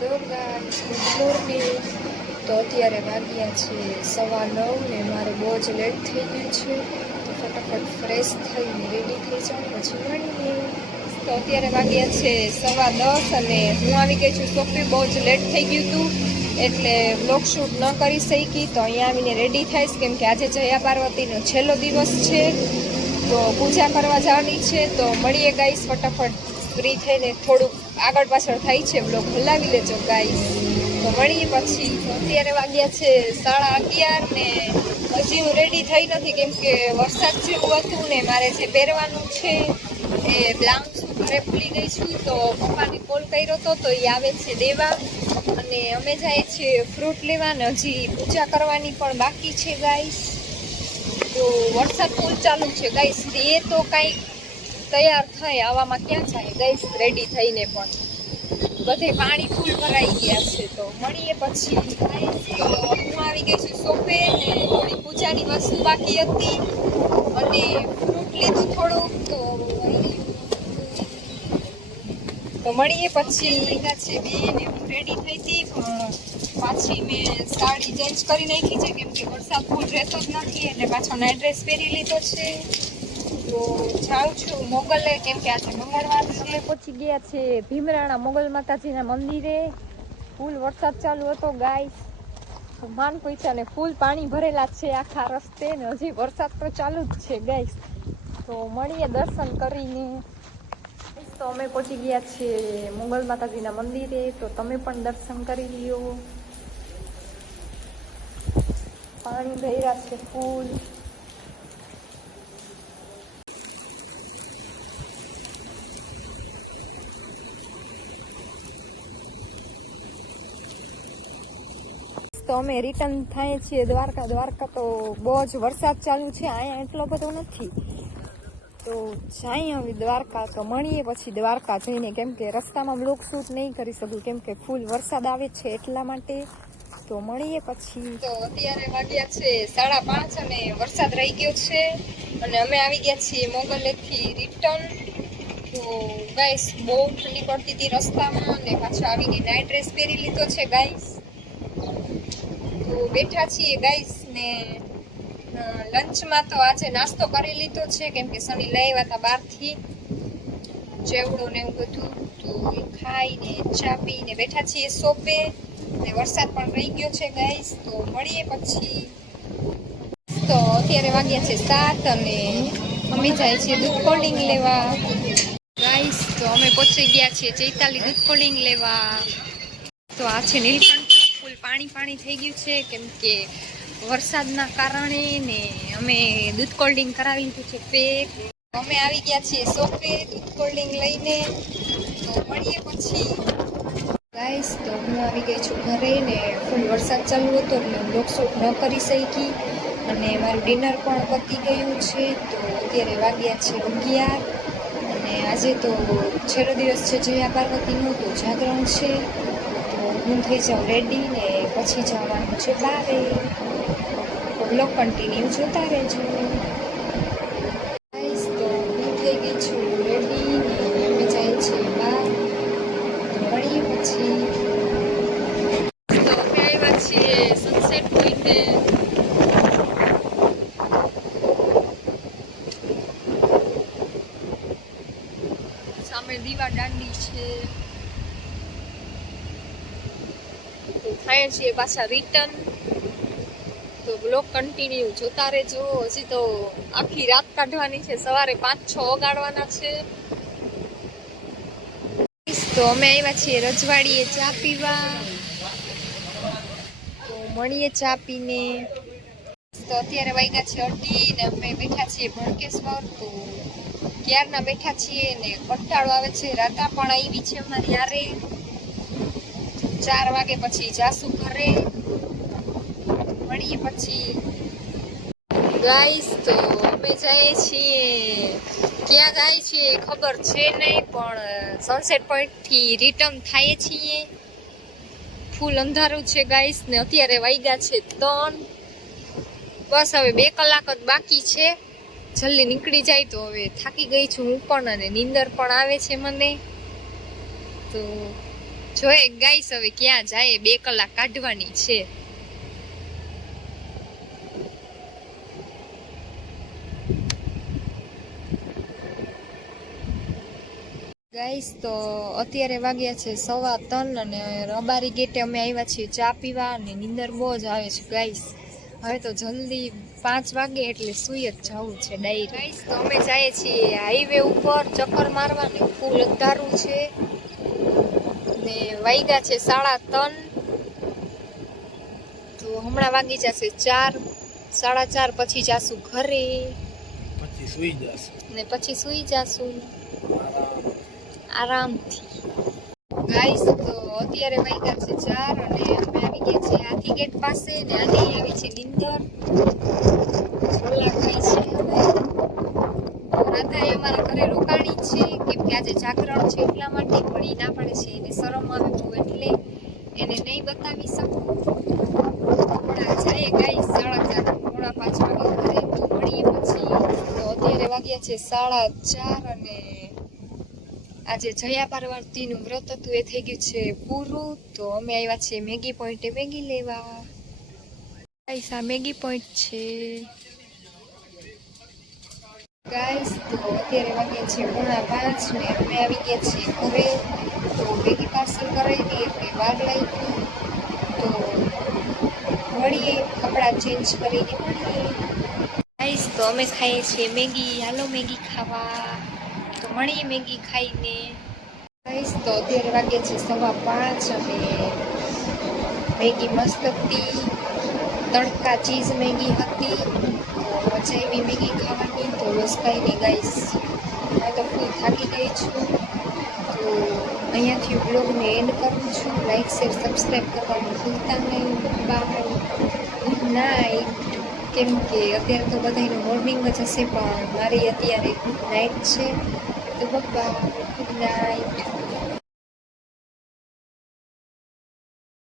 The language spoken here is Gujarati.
Hello guys, good morning. તો અત્યારે વાગ્યા છે 9:15 ને મારે બહુ જ લેટ થઈ ગયું છે, તો ફટાફટ ફ્રેશ થઈને રેડી થઈ જાઉં પછી મળીએ. તો અત્યારે વાગ્યા છે 10:15 અને હું આવી ગઈ છું શોપે. બહુ જ લેટ થઈ ગયું હતું એટલે બ્લોગ શૂટ ન કરી શકી, તો અહીંયા આવીને રેડી થઈશ કેમ કે આજે જયા પાર્વતીનો છેલ્લો દિવસ છે, તો પૂજા કરવા જવાની છે. તો મળીએ ગાઈસ, ફટાફટ ફ્રી થઈને થોડુંક આગળ પાછળ થાય છે બ્લોગ હલાવી લેજો ગાઈસ. તો મળીએ પછી. અત્યારે વાગ્યા છે 11:30 ને હજી હું રેડી થઈ નથી કેમ કે વરસાદ જેવું હતું ને મારે જે પહેરવાનું છે એ બ્લાઉઝ ઘરે ભૂલી ગઈ છું. તો પપ્પાને કોલ કર્યો હતો તો એ આવે છે દેવા, અને અમે જઈએ છીએ ફ્રૂટ લેવા ને હજી પૂજા કરવાની પણ બાકી છે ગાઈસ. તો વરસાદ ફૂલ ચાલુ છે ગાઈસ, એ તો કાંઈ તૈયાર થાય આવામાં ક્યાં જાય ગાઈસ, રેડી થઈને પણ બધે પાણી ફૂલ ભરાઈ ગયા છે. તો મળીએ પછી ગાઈસ. તો હું આવી ગઈ છું શોપે ને થોડી પૂજાની વસ્તુ બાકી હતી અને ફ્રૂટ લીધું થોડુંક. તો મળીએ પછી. છે બે ને હું રેડી થઈ હતી પણ પાછી મેં સાડી ચેન્જ કરી નાખી છે કેમ કે વરસાદ ફૂલ રહેતો જ નથી એટલે પાછો નાઇટ ડ્રેસ પહેરી લીધો છે. તો જાઉં છું મોગલે કેમ કે આજે મંગળવાર છે. અમે પહોંચી ગયા છે ભીમરાણા મોગલ માતાજીના મંદિરે. ફૂલ વરસાદ ચાલુ હતો ગાઈસ, માન પૈસા ને ફૂલ પાણી ભરેલા છે આખા રસ્તે ને હજી વરસાદ તો ચાલુ જ છે ગાઈસ. તો મળીએ દર્શન કરીને. તો અમે પહોંચી ગયા છીએ મોગલ માતાજીના મંદિરે, તો તમે પણ દર્શન કરી લ્યો. પાણી ભર્યા છે ફૂલ. તો અમે રિટર્ન થાય છીએ દ્વારકા. દ્વારકા તો બહુ જ વરસાદ ચાલુ છે, અહીંયા એટલો બધો નથી. તો જાય હવે દ્વારકા. તો મળીએ પછી દ્વારકા જઈને કેમ કે રસ્તામાં બ્લોગ શૂટ નહીં કરી શકું કેમ કે ફૂલ વરસાદ આવે છે એટલા માટે. તો મળીએ પછી. તો અત્યારે વાગ્યા છે 5:30 અને વરસાદ રહી ગયો છે અને અમે આવી ગયા છીએ મોગલેથી રિટર્ન. તો ગાઈસ બહુ ઠંડી પડતી હતી રસ્તામાં અને પાછો આવી ગઈ નાઇટ ડ્રેસ પહેરી લીધો છે ગાઈસ. તો બેઠા છીએ ગાઈસ ને લંચમાં તો આજે નાસ્તો કરી લીધો છે કેમ કે સની લઈ આવ્યા હતા બહારથી ચેવડો ને એવું બધું. તો એ ખાઈને ચા પીને બેઠા છીએ શોપે ને વરસાદ પણ રહી ગયો છે ગાઈસ. તો મળીએ પછી. તો અત્યારે વાગ્યા છે 7 અને અમે જાય છીએ દૂધ કોલ્ડિંગ લેવા ગાઈસ. તો અમે પહોંચી ગયા છીએ ચૈતાલી દૂધ કોલ્ડિંગ લેવા. તો આ છે નીલકંઠ, ફૂલ પાણી થઈ ગયું છે કેમ કે વરસાદના કારણે ને અમે દૂધ કોલ્ડિંગ કરાવી લીધું છે પેક. અમે આવી ગયા છીએ શોપે દૂધ કોલ્ડિંગ લઈને. તો મળીએ પછી ગાઈસ. તો હું આવી ગઈ છું ઘરે ને ફૂલ વરસાદ ચાલુ હતો એટલે હું બ્લોગ શૂટ ન કરી શકી અને મારું ડિનર પણ પતી ગયું છે. તો અત્યારે વાગ્યા છે 11 અને આજે તો છેલ્લો દિવસ છે જયા પાર્વતીનો, તો જાગરણ છે. તો હું થઈ જાઉં રેડી ને પછી જવાનું છે બારે. બ્લોગ કન્ટિન્યુ જોતા રહેજો ગાઈસ. તો હું થઈ ગઈ છું રેડી ને અમે જાય છીએ બહાર. તો મળીએ પછી. તો અમે આવ્યા છીએ સનસેટ પોઈન્ટે. સામે દીવા દાંડી છે. તો થાય છીએ પાછા રિટર્ન. તો બ્લોગ કન્ટિન્યુ જોતા રહેજો. હજી તો આખી રાત કાઢવાની છે, સવારે 5-6 વગાડવાના છે. તો અમે આવ્યા છીએ રજવાડીએ ચા પીવા. તો મળીએ ચા પીને. તો અત્યારે વાગ્યા છે 2 ને અમે બેઠા છીએ ભણકેશ્વર. તો ક્યારના બેઠા છીએ ને કંટાળો આવે છે. રાતા પણ આવી છે અમારી યારે. 4 વાગે પછી જાસુ ઘરે. મળીએ પછી ગાઈસ. તો અમે જઈએ છીએ ક્યાં જાય છીએ ખબર છે નહીં પણ સનસેટ પોઈન્ટ થી રિટર્ન થાય છીએ. ફૂલ અંધારું છે ગાઈસ ને અત્યારે વાગ્યા છે 3. બસ હવે 2 કલાક જ બાકી છે, જલ્દી નીકળી જાય. તો હવે થાકી ગઈ છું હું પણ અને નીંદર પણ આવે છે મને. તો જોઈએ ગાઈસ હવે ક્યાં જાય, 2 કલાક કાઢવાની છે. ગાઈસ તો અત્યારે વાગ્યા છે 3:15 અને રબારી ગેટે અમે આવ્યા છીએ ચા પીવા અને નીંદર બહુ જ આવે છે ગાઈસ. હવે તો જલ્દી 5 વાગે એટલે સુઈ જ જવું છે ડાયરેક્ટ. ગાઈસ તો અમે જઈએ છીએ હાઈવે ઉપર ચક્કર મારવા ને ફૂલ અંધારું છે ને વાગ્યા છે 3:30. તો હમણાં વાગી જશે 4, 4:30 પછી જાશું ઘરે, પછી સુઈ જશે ને પછી સુઈ જાશું આરામથી. ગાઈસ તો અત્યારે વાગ્યા છે 4 અને અમે આવી ગયા છીએ હાથી ગેટ પાસે ને આની આવી છે નિંદર. છોલા ખાઈ છે રાધા અમારા ઘરે રોકાણી છે કેમ કે આજે જાગરણ છે એટલા માટે, પણ એ ના પડે છે એને શરમ આવે બહુ એટલે એને નહીં બતાવી શકું. હમણાં જઈએ ગાઈસ 4:30, 4:45 વાગે ઘરે, તો મળીએ પછી. તો અત્યારે વાગ્યા છે 4:30 અને આજે જયા પાર્વતીનું વ્રત હતું એ થઈ ગયું છે પૂરું. તો અમે આવ્યા છીએ મેગી પોઈન્ટે મેગી લેવા. ગાઈસ આ મેગી પોઈન્ટ છે ગાઈસ. તો અત્યારે વાગ્યા છે 4:45 ને અમે આવી ગયા છીએ ઘરે. તો મેગી પાર્સલ કરાવી એટલે વાર લાગી. તો મળીએ, કપડાં ચેન્જ કરીને મળીએ. ગાઈસ તો અમે ખાઈએ છીએ મેગી, હાલો મેગી ખાવા. તો મળીએ મેગી ખાઈને. ગાઈસ તો અત્યારે વાગ્યા છે 5:15 અને મેગી મસ્ત હતી, તડકા ચીઝ મેગી હતી. તો મજા આવી મેગી ખાવાની. તો બસ કાંઈ નહીં ગાઈસ, હું તો ફૂલ થાકી ગઈ છું. તો અહીંયાથી બ્લોગને એન્ડ કરું છું. લાઈક શેર સબસ્ક્રાઈબ કરવાનું ભૂલતા નહીં. Bye, good night. કેમ કે અત્યારે તો બધાનું મોર્નિંગ જ હશે પણ મારી અત્યારે ગુડ નાઇટ છે. તો બાય, ગુડ નાઇટ.